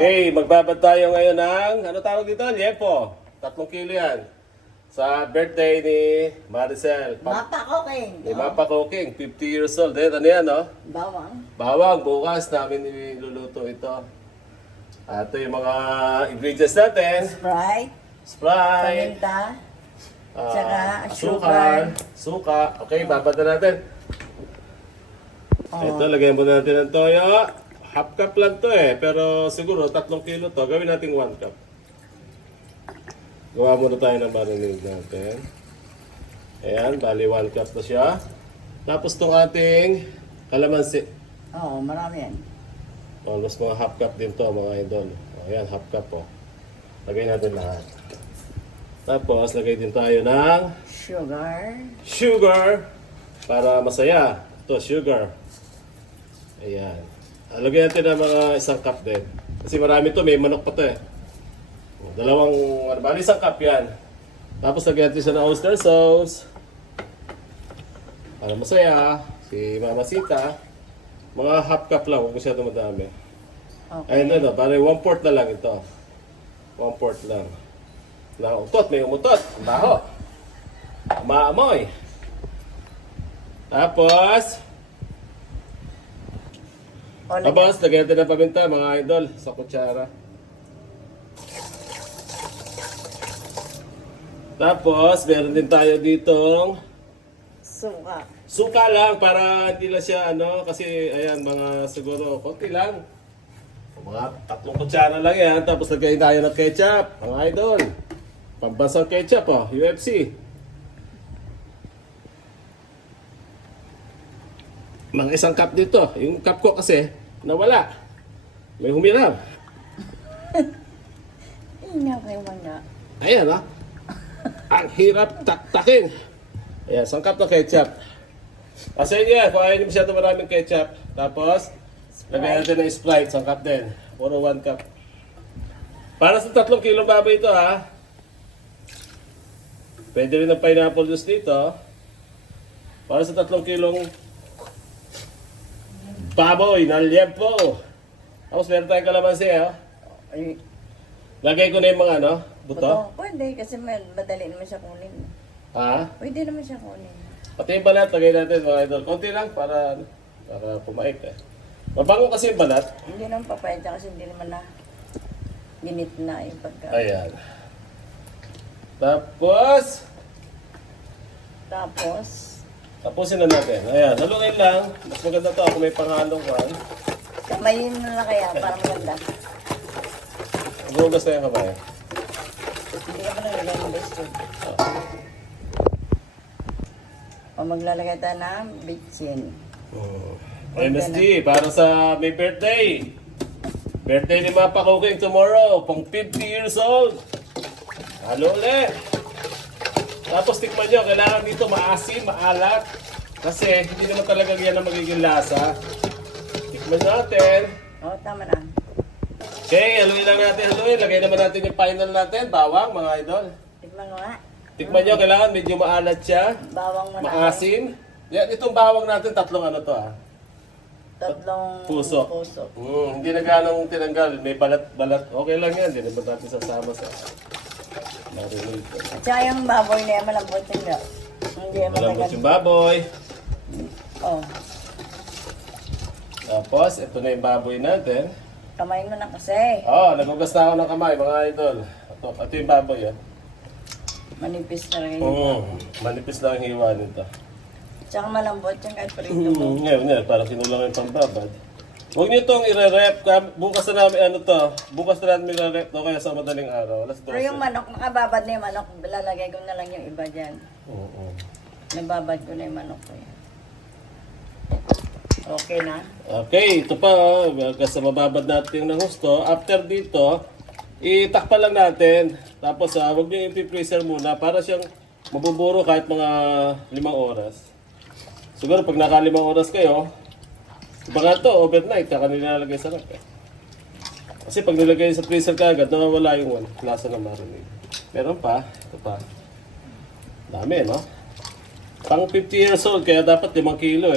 Okay, magbabad tayo ngayon ng, ano tawag dito? Liempo. 3 kilo yan. Sa birthday ni Maricel. Mapa cooking. Ni Mapa Cooking, 50 years old. Eh, ano yan, no? Bawang. Bawang, bukas namin niluluto ito. Ito yung mga ingredients natin. Sprite. Sprite. Paminta. ah, Tsaka asukal. Suka. Okay, babad na natin. Oh. Ito, lagyan muna natin ng toyo. Half cup lang to eh. Pero siguro 3 kilo to. Gawin natin 1 cup. Gawa muna tayo ng marinade natin. Ayan, bali 1 cup na siya. Tapos itong ating kalamansi. Oo, marami yan. Almost mga half cup din to mga idol. Ayan, half cup po. Lagay natin lahat. Tapos, lagay din tayo ng Sugar. sugar para masaya. Ito, sugar. Ayan. Lagyan natin ng mga 1 cup din. Kasi marami to, may manok pa to eh. Dalawang, bali 1 cup yan. Tapos lagyan natin siya ng oyster sauce. Para masaya. Si Mama Sita. Mga half cup lang, huwag masyado madami. Okay. Ayun na, bali 1/4 na lang ito. 1/4 lang. Nautot, may umutot. Ang baho. Maamoy. Tapos, tapos, lagyan natin ng paminta, mga idol, sa kutsara. Tapos, meron din tayo ditong Suka. suka lang para hindi lang siya, kasi, ayan, mga siguro, konti lang. Mga 3 kutsara lang yan. Tapos, lagyan tayo ng ketchup, mga idol. Pambansang ketchup, UFC. Mga 1 cup dito. Yung cup ko kasi, nawala. May humiram. Ingaw kayo mga. Ayan, Ang hirap taktakin. Ayan, 1 cup na ketchup. Kasi yan, kung ayaw nyo masyado maraming ketchup. Tapos, lagyan natin ng Sprite, 1 cup din. Puro 1 cup. Para sa 3 kilong baboy ito, Pwede rin ng pineapple juice dito. Para sa 3 kilong baboy na liempo. Tapos meron tayong kalamansi, Ay, Lagay ko na yung mga, buto. buto. Pwede kasi madali naman siya kunin. Ha? Pwede naman siya kunin. Pati yung balat, lagay natin mga idol. Konti lang para pumait Mabango kasi yung balat. Hindi naman papayad siya kasi hindi naman na ginit na yung pagka. Ayan. Tapos, Tapos, tapusin na natin. Ayan, haluin lang. Mas maganda to ako may panghalong kan. kamayin na lang kaya para maganda. Gugas na yung kamay. Hindi ka pa nalagay ng best O maglalagay tayo ng bitchin. MSG, para sa may birthday. Birthday ni Mapa Cooking tomorrow. Pang 50 years old. Halo ulit. Tapos tikman nyo, kailangan dito maasim, maalat. Kasi hindi naman talaga yan ang magiging lasa. Tikman natin. O, tama na. Okay, haluin lang natin, haluin. Lagay naman natin yung final natin, bawang, mga idol. Tignan ko nga. Tikman nyo, kailangan medyo maalat siya. Bawang malaki. Maasim. Yan, itong bawang natin, 3 to Tatlong Puso. Hindi na ganong tinanggal. May balat-balat. Okay lang yan. Hindi naman natin sasama sa marinade. At saka yung baboy na yan, malambot yung nga. Hindi yan Malambot matagal. yung baboy. Oh, Tapos, ito na yung baboy natin. kamayin mo na kasi. Nagugas na ako ng kamay, mga idol. Ito yung baboy, yan. Manipis na rin. Manipis lang ang hiwa nito. Tsaka malambot yung kahit prito mo. Ngayon, parang kinulang yung pambabad. Huwag niyo itong i-rep. Bukas na namin bukas na namin i-rep to kaya sa madaling araw. Alas 12. Pero yung manok, nakababad na yung manok, lalagay ko na lang yung iba dyan. Oo. Nababad ko na yung manok ko yan. Okay na. Okay, ito pa. Kasi mababad natin ng husto. After dito, itakpan lang natin. Tapos huwag niyo i-freezer muna para siyang mabuburo kahit mga 5 oras. Siguro pag naka 5 oras kayo, iba nga ito, overnight, kaka nilalagay sa rep. Kasi pag nilagay sa freezer ka agad, nawawala yung lasa ng marinade. Meron pa, ito pa. Dami, Pang 50 years old, kaya dapat 5 kilo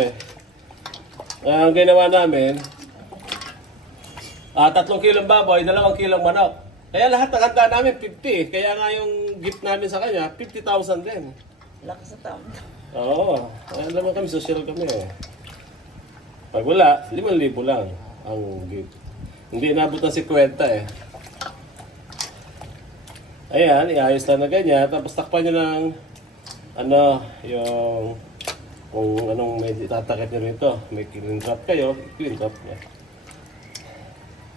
Ang ginawa namin, 3 kilong baboy, 2 kilong manok. Kaya lahat ng handa namin 50. Kaya nga yung gift namin sa kanya, 50,000 din. Lakas sa tao. Oo. Alam naman kami, social kami eh. Pag wala, 5,000 lang ang gift. Hindi inabot ng 50 eh. Ayan, iayos lang na ganyan. Tapos takpan nyo ng yung kung anong may tatakip nyo rito. May clean wrap kayo, clean wrap nyo.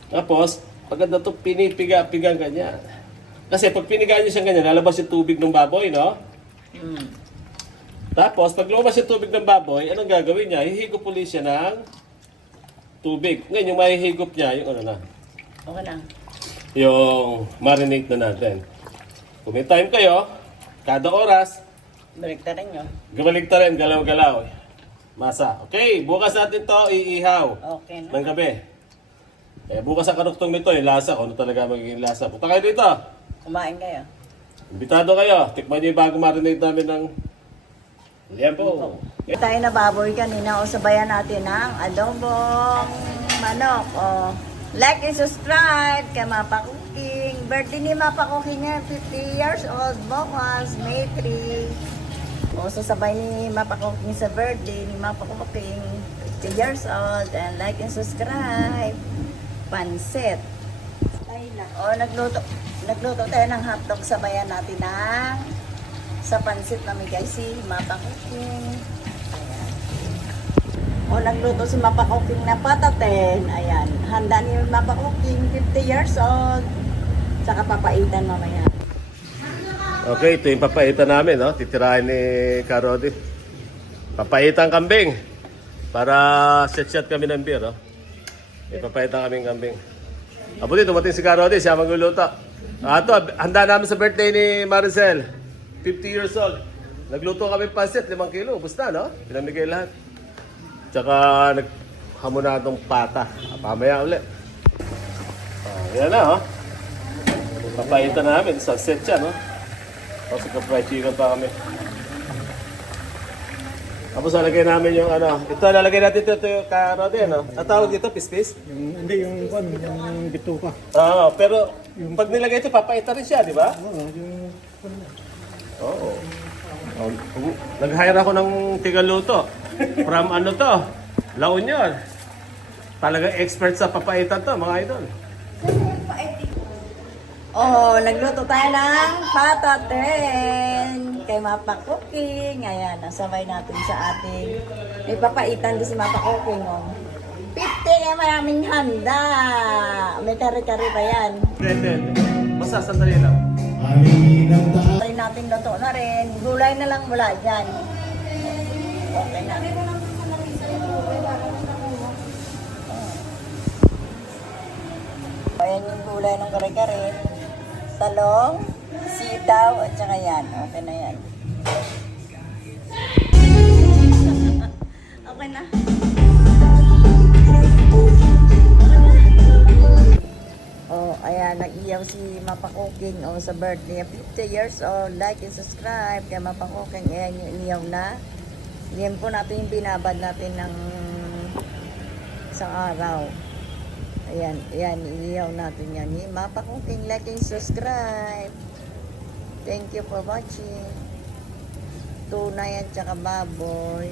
Tapos, pagkanda ito, pinipiga-pigang ganyan. Kasi pag pinigaan nyo siyang ganyan, lalabas yung tubig ng baboy, no? Tapos, pag lumabas yung tubig ng baboy, anong gagawin niya? Hihigop ulit siya ng tubig. Ngayon, yung mahihigop niya, yung Okay lang. yung marinate na natin. Kung may time kayo, kada oras, Balikta rin nyo. gabaligta rin, galaw-galaw. Masa. Okay, bukas natin to iihaw Okay na. ng gabi. Eh, bukas ang karuktong nito, yung lasa, kung ano talaga magiging lasa. Punta kayo dito. Kumain kayo. Imbitado kayo. Tikman niyo yung bago marinate namin ng liempo. Tayo na baboy kanina o sabayan natin ng adobong manok. O, like and subscribe kay Mapa Cooking. Birthday ni Mapa Cooking niya, 50 years old. Bukas, May 3. O, sasabay ni Mapa Cooking sa birthday ni Mapa Cooking, 50 years old. And like and subscribe. Pansit. O, nagluto tayo ng hotdog. Sabayan natin ng sa pansit namin guys si Mapa Cooking. Ayan. O, nagluto si Mapa Cooking na pataten. Ayan. Handa ni Mapa Cooking, 50 years old. Saka papaitan mamaya. Okay, ito yung papaitan namin, no? Titirahin ni Karodi. Papaitan kambing. Para set-set kami ng beer, no? Ipapaitan kaming kambing. Abuti, dumating si Karodi, siya magluluto. Ito, handa namin sa birthday ni Maricel. 50 years old. Nagluto kami pansit, 5 kilo. Ubus na, no? Pinamigay lahat. Tsaka naghamonadong pata. Pamaya ulit. Yan na, oh. Papaitan namin sa set siya, no? Tapos ka-fried chicken pa kami. Tapos lalagay namin yung ito lalagay natin ito yung karode, no? Ang tawag dito, pispis? Hindi yung bituka. Oo, pero pag nilagay ito, papaitan rin siya, di ba? Oo, yung Oo. Nag-hire ako ng tigaluto. From La Union. Talagang expert sa papaitan to, mga idol. Oh, nagluto tayo ng pataten kay Mapa Cooking. Ayan, nasabay natin sa ating ipapaitan din si Mapa Cooking. Oh. 50 na maraming handa. May kari-kari pa yan. Hindi. Basta sandali lang. Try natin luto na rin. Gulay na lang mula dyan. Okay na. Ayan yung gulay ng kare-kare. Talong, sitaw, at saka yan. Okay na yan. Okay na. Oh, ayan, nag-iyaw si Mapa Cooking sa birthday. 50 years old. Like and subscribe kay Mapa Cooking. Ayan yung iyaw na. Yan po natin yung binabad natin ng isang araw. Ayan, iiyaw natin yan. Mapa Cooking, like and subscribe. Thank you for watching. Tuna yan, tsaka baboy.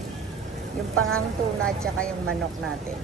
Yung pangang tuna, tsaka yung manok natin.